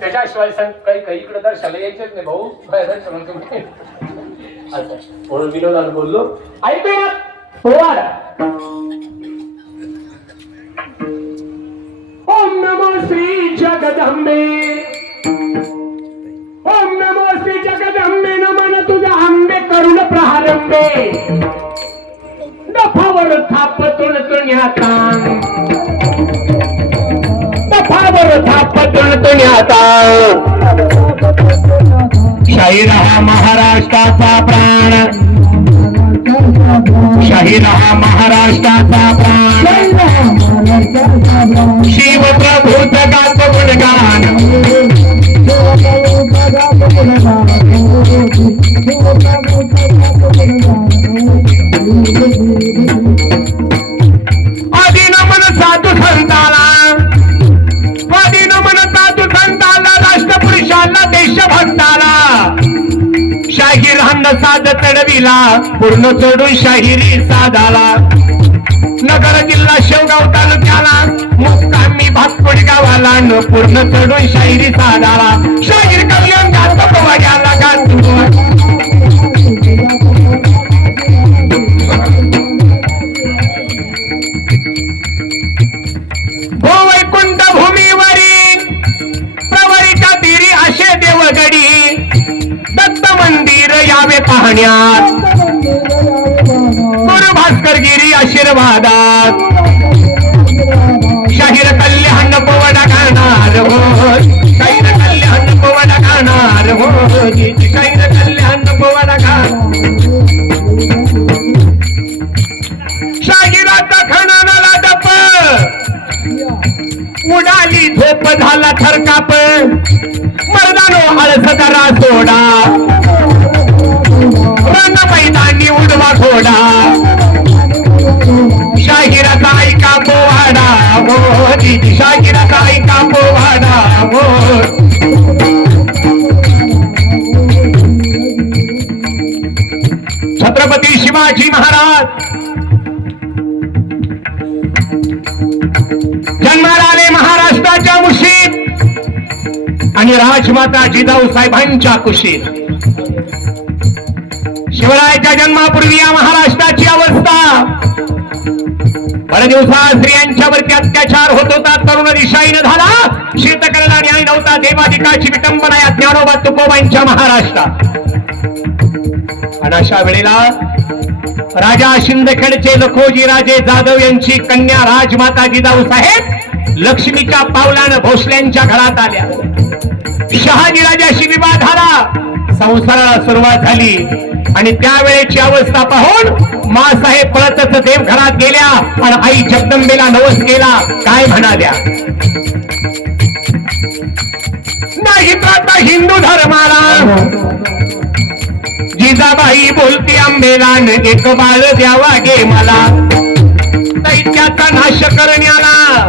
त्याच्याशिवाय सांग काही काही इकडे दर्शनाला यायचेच नाही भाऊ. तुम्ही. असं म्हणून विनोदाला बोललो. ऐकूया पोवाडा ओम नमो श्री जगदंबे. ओम नमो श्री जगदंबे नमन तुझा आंबे करुण प्रारंभे. दफावर थाप तुणतुण्याचा दफावर थाप तुणतुण्याचा शाहीर हा महाराष्ट्राचा प्राण. शाहीर हा महाराष्ट्राचा प्राण. शिवप्रभूत गात गुणगान. शाहीर साध चढविला पूर्ण चढून शाहिरी साधाला. नगर जिल्हा शेवगाव तालुक्याला मुक्कामी भातपुड गावाला न पूर्ण चढून शाहिरी साधाला. शाहीर कल्याण गात पोवाड्याला गात पाण्यात गुरु गुरु भास्करगिरी आशीर्वादात. शाहीर कल्याण पोवडा गाणार हो. शाहीर कल्याण पोवडा गाणार हो. शाहीर कल्याण पोवडा गाणार शाहिराचा खणाला डप उडाली झोप झाला थरकाप. मर्दानो आळस करा सोडा. रण मैदानी उडवा घोडा. शाहिराचा ऐका पोवाडा. हो, मोदी शाहिराचा ऐका पोवाडा. हो. छत्रपती शिवाजी महाराज. जन्माला आले महाराष्ट्राच्या मुशीत आणि राजमाता जिजाऊ साहेबांच्या कुशीत. शिवरायाच्या जन्मापूर्वी या महाराष्ट्राची अवस्था. बऱ्या स्त्रियांच्यावरती अत्याचार होत होता. तरुण दिशाईनं झाला. शीतकरला न्याय नव्हता देवाधिकाची विटंबना या ज्ञानोबा तुकोबांच्या महाराष्ट्रात. आणि अशा वेळेला राजा शिंदखेडचे लखोजी राजे जाधव यांची कन्या राजमाता जिजाऊ साहेब लक्ष्मीच्या पावलानं भोसल्यांच्या घरात आल्या. शहाजी राजाशी विवाद झाला. संसाराला सुरुवात झाली. आणि त्यावेळेची अवस्था पाहून मासाहेब पळतच देवघरात गेल्या आणि आई जगदंबेला नवस केला काय म्हणाल्या? नाही तर आता हिंदू धर्माला. जिजाबाई बोलती आंबेला एक बाळ द्यावा गे मला. दैत्याचा नाश करण्याला.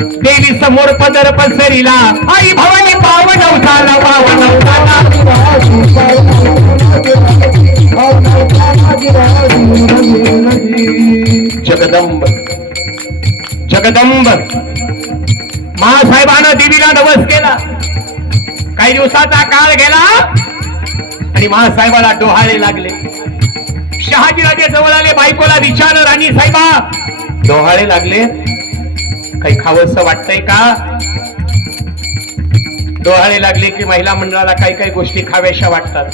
देवी समोर पदर पसरीला. आई भवानी पावन झाला पावन झाला जगदंब. जगदंब. महासाहेबानं देवीला नवस केला. काही दिवसाचा काळ गेला आणि महासाहेबाला डोहाळे लागले. शहाजीराजे जवळ आले बायकोला विचार राणी साहेबा डोहाळे लागले? काही खावंसं वाटतंय का? डोहाळे लागले की महिला मंडळाला काही काही गोष्टी खाव्याशा वाटतात.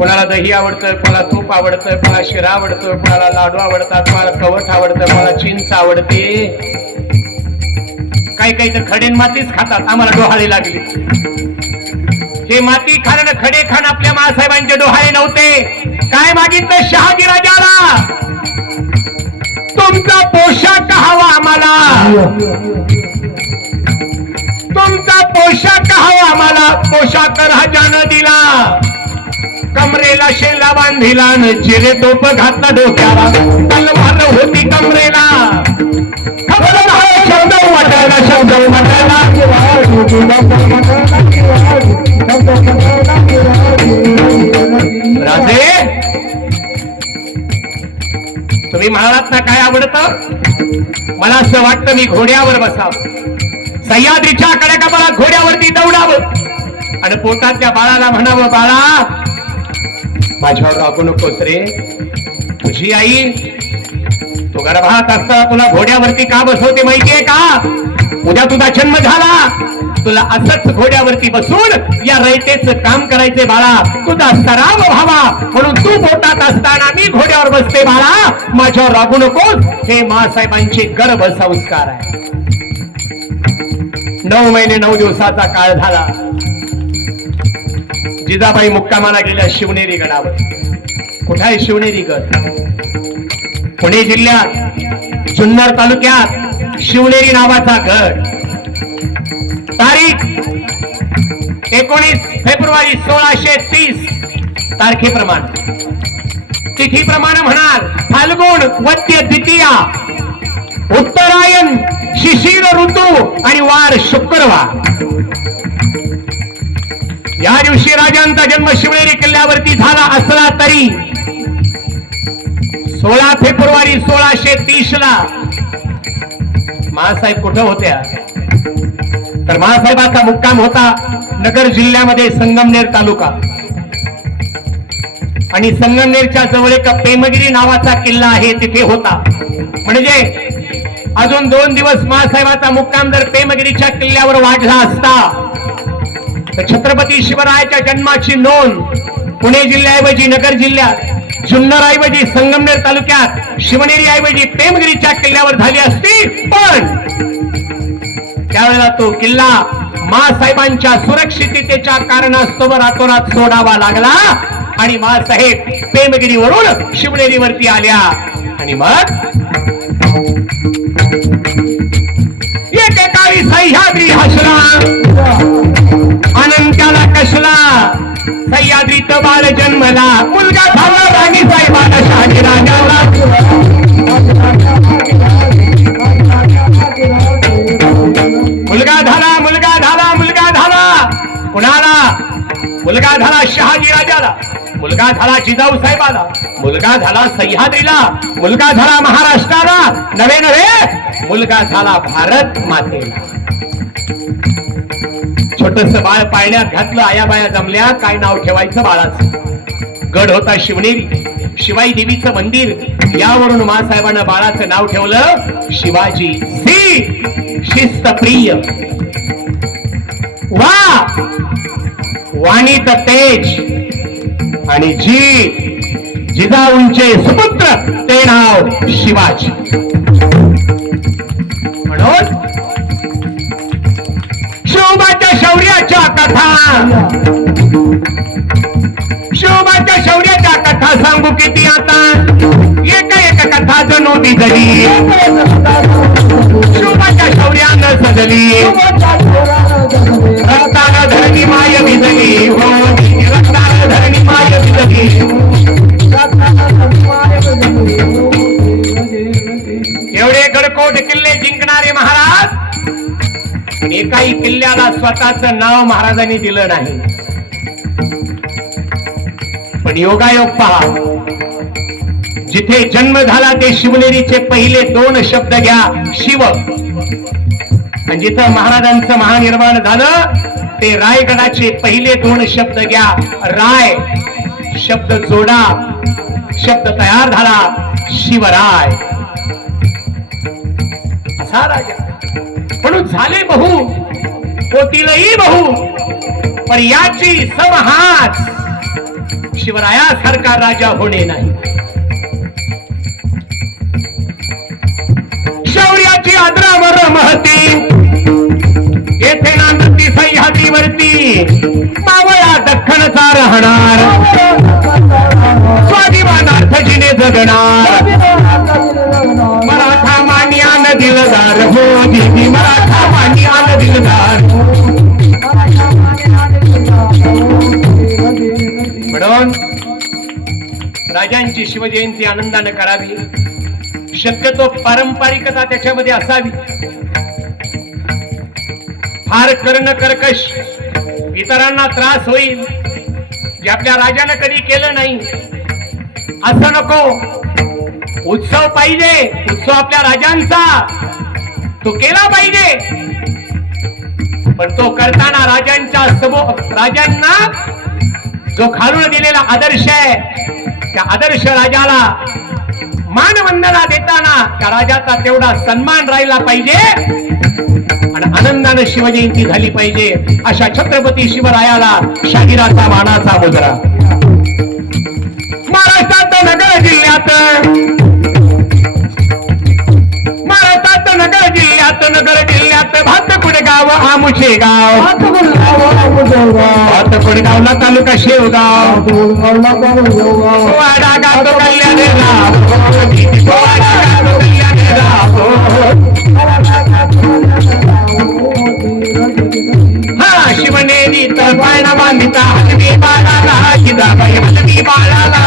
कोणाला दही आवडतं कोणाला तूप आवडतं कोणाला शिरा आवडतं कोणाला लाडू आवडतात कोणाला कवठ आवडतं कोणाला चिंच आवडते. काही काही तर खडेन मातीच खातात आम्हाला डोहाळे लागली. हे माती खाणं खडे खाण आपल्या मासाहेबांचे डोहाळे नव्हते. काय मागितलं शहाजी राजाला तुमचा पोशाख हवा आम्हाला. तुमचा पोशाख हवा आम्हाला. पोशाख राजानं दिला. कमरेला शेला बांधिला न चिरे टोप घातला डोक्याला. तलवार होती कमरेला. शब्द वाटायला राजे तुम्ही म्हणालात ना काय आवडत? मला असं वाटतं मी घोड्यावर बसावं. सह्याद्रीच्या कड्या मला घोड्यावरती दौडावं. आणि पोटातल्या बाळाला म्हणावं बाळा माझ्यावर रागू नकोस रे. तुझी आई तो गर्भात असता तुला घोड्यावरती का बसवते माहितीये का? उद्या तुझा जन्म झाला. तुला असंच घोड्यावरती बसून या रयतेच काम करायचे बाळा. तुझा सराव व्हावा. म्हणून तू पोटात असताना मी घोड्यावर बसते बाळा. माझ्यावर रागू नकोस. हे मासाहेबांचे गर्भ संस्कार आहे. नऊ महिने नऊ दिवसाचा काळ झाला. जिजाबाई मुक्कामाला गेल्या शिवनेरी गडावर. कुठे आहे शिवनेरी गड? पुणे जिल्ह्यात जुन्नर तालुक्यात शिवनेरी नावाचा गड. तारीख एकोणीस फेब्रुवारी सोळाशे तीस. तारखेप्रमाणे. तिथीप्रमाणे म्हणाल फाल्गुण वद्य द्वितीया. उत्तरायण शिशिर ऋतू आणि वार शुक्रवार. या दिवशी राजांचा जन्म शिवनेरी किल्ल्यावरती झाला असला तरी सोळा फेब्रुवारी सोळाशे तीस ला महासाहेब कुठं होत्या? तर महासाहेबाचा मुक्काम होता नगर जिल्ह्यामध्ये संगमनेर तालुका. आणि संगमनेरच्या जवळ एक पेमगिरी नावाचा किल्ला आहे तिथे होता. म्हणजे अजून दोन दिवस महासाहेबाचा मुक्काम जर पेमगिरीच्या किल्ल्यावर वाढला असता छत्रपती शिवरायाच्या जन्माची नोंद पुणे जिल्ह्याऐवजी नगर जिल्ह्यात जुन्नरऐवजी संगमनेर तालुक्यात शिवनेरी ऐवजी पेमगिरीच्या किल्ल्यावर झाली असती. पण त्यावेळेला तो किल्ला मासाहेबांच्या सुरक्षिततेच्या कारणास्तव रातोरात सोडावा लागला आणि मासाहेब पेमगिरीवरून शिवनेरीवरती आल्या. आणि मग एकेकाळी सह्याद्री हसला. कसला सह्याद्रीत बाळ जन्मला मुलगा झाला राणी साहेबाला शहाजी राजाला. मुलगा झाला मुलगा झाला मुलगा झाला. कुणाला? मुलगा झाला शहाजी राजाला. मुलगा झाला जिजाऊ साहेबाला. मुलगा झाला सह्याद्रीला. मुलगा झाला महाराष्ट्राला. नवे नवे. मुलगा झाला भारत मातेला. छोटस बाळ पाळण्यात घातलं आया बाया जमल्या काय नाव ठेवायचं बाळाचं? गड होता शिवनेरी शिवाई देवीचं मंदिर यावरून मासाहेबांना बाळाचं नाव ठेवलं शिवाजी सी शिस्त प्रिय वा! वाणीत तेज आणि जी जिजाऊंचे सुपुत्र ते नाव शिवाजी. शौर्याच्या कथा. शिवबाच्या शौर्याच्या कथा सांगू किती आता? एक एक कथा जणू बिजली शिवबाच्या शौर्यानं सजली. रक्तानं धरणी माय भिजली हो रक्तानं धरणी माय भिजली काही किल्ल्याला स्वतःच नाव महाराजांनी दिलं नाही. पण योगायोग पहा. जिथे जन्म झाला ते शिवनेरीचे पहिले दोन शब्द घ्या शिव. आणि जिथं महाराजांचं महानिर्माण झालं ते रायगडाचे पहिले दोन शब्द घ्या राय. शब्द जोडा. शब्द तयार झाला शिवराय. असा राजा. म्हणून झाले बहु होतीलही बहु पण याची समहाच शिवरायासारखा राजा होणे नाही. शौर्याची आदरावर महती येथे नांदती सह्याद्रीवरती मावळा दख्खनचा राहणार. स्वाभिमानार्थ जिने जगणार. दिलदार हो दिदी मराठा मान्यान दिलदार. म्हणून राजांची शिवजयंती आनंदाने करावी. शक्यतो पारंपरिकता त्याच्यामध्ये असावी. फार कर्ण कर्कश इतरांना त्रास होईल जे आपल्या राजानं कधी केलं नाही. असं नको. उत्सव पाहिजे उत्सव आपल्या राजांचा. तो केला पाहिजे. पण तो करताना राजांच्या समोर राजांना जो खालून दिलेला आदर्श आहे त्या आदर्श राजाला मानवंदना देताना त्या राजाचा तेवढा सन्मान राहिला पाहिजे. आणि आनंदानं शिवजयंती झाली पाहिजे अशा छत्रपती शिवरायाला शाहिराचा मानाचा मुद्रा. महाराष्ट्रात नगर जिल्ह्यात नगर जिल्ह्यात भातकुड गाव आमुचे गाव. भातकुड गावला तालुका शेवगाव. वाडा गाव कल्याणेला. वाडा गातो कल्याणेला. हा शिवनेरी तर पायना बांधिता. हलवी बाळाला जिजाबाई हलवी बाळाला.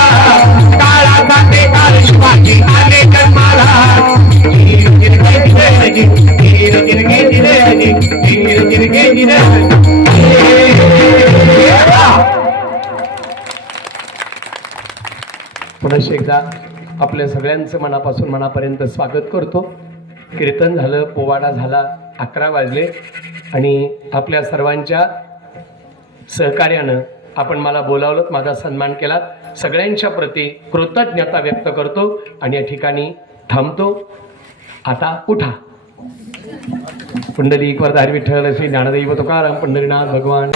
आपल्या सगळ्यांचं मनापासून मनापर्यंत स्वागत करतो. कीर्तन झालं पोवाडा झाला अकरा वाजले आणि आपल्या सर्वांच्या सहकार्यानं आपण मला बोलावलं माझा सन्मान केला. सगळ्यांच्या प्रती कृतज्ञता व्यक्त करतो आणि या ठिकाणी थांबतो. आता उठा. पुंडलिक वरदारी विठ्ठल श्री ज्ञानदेव तुकाराम पंढरीनाथ भगवान.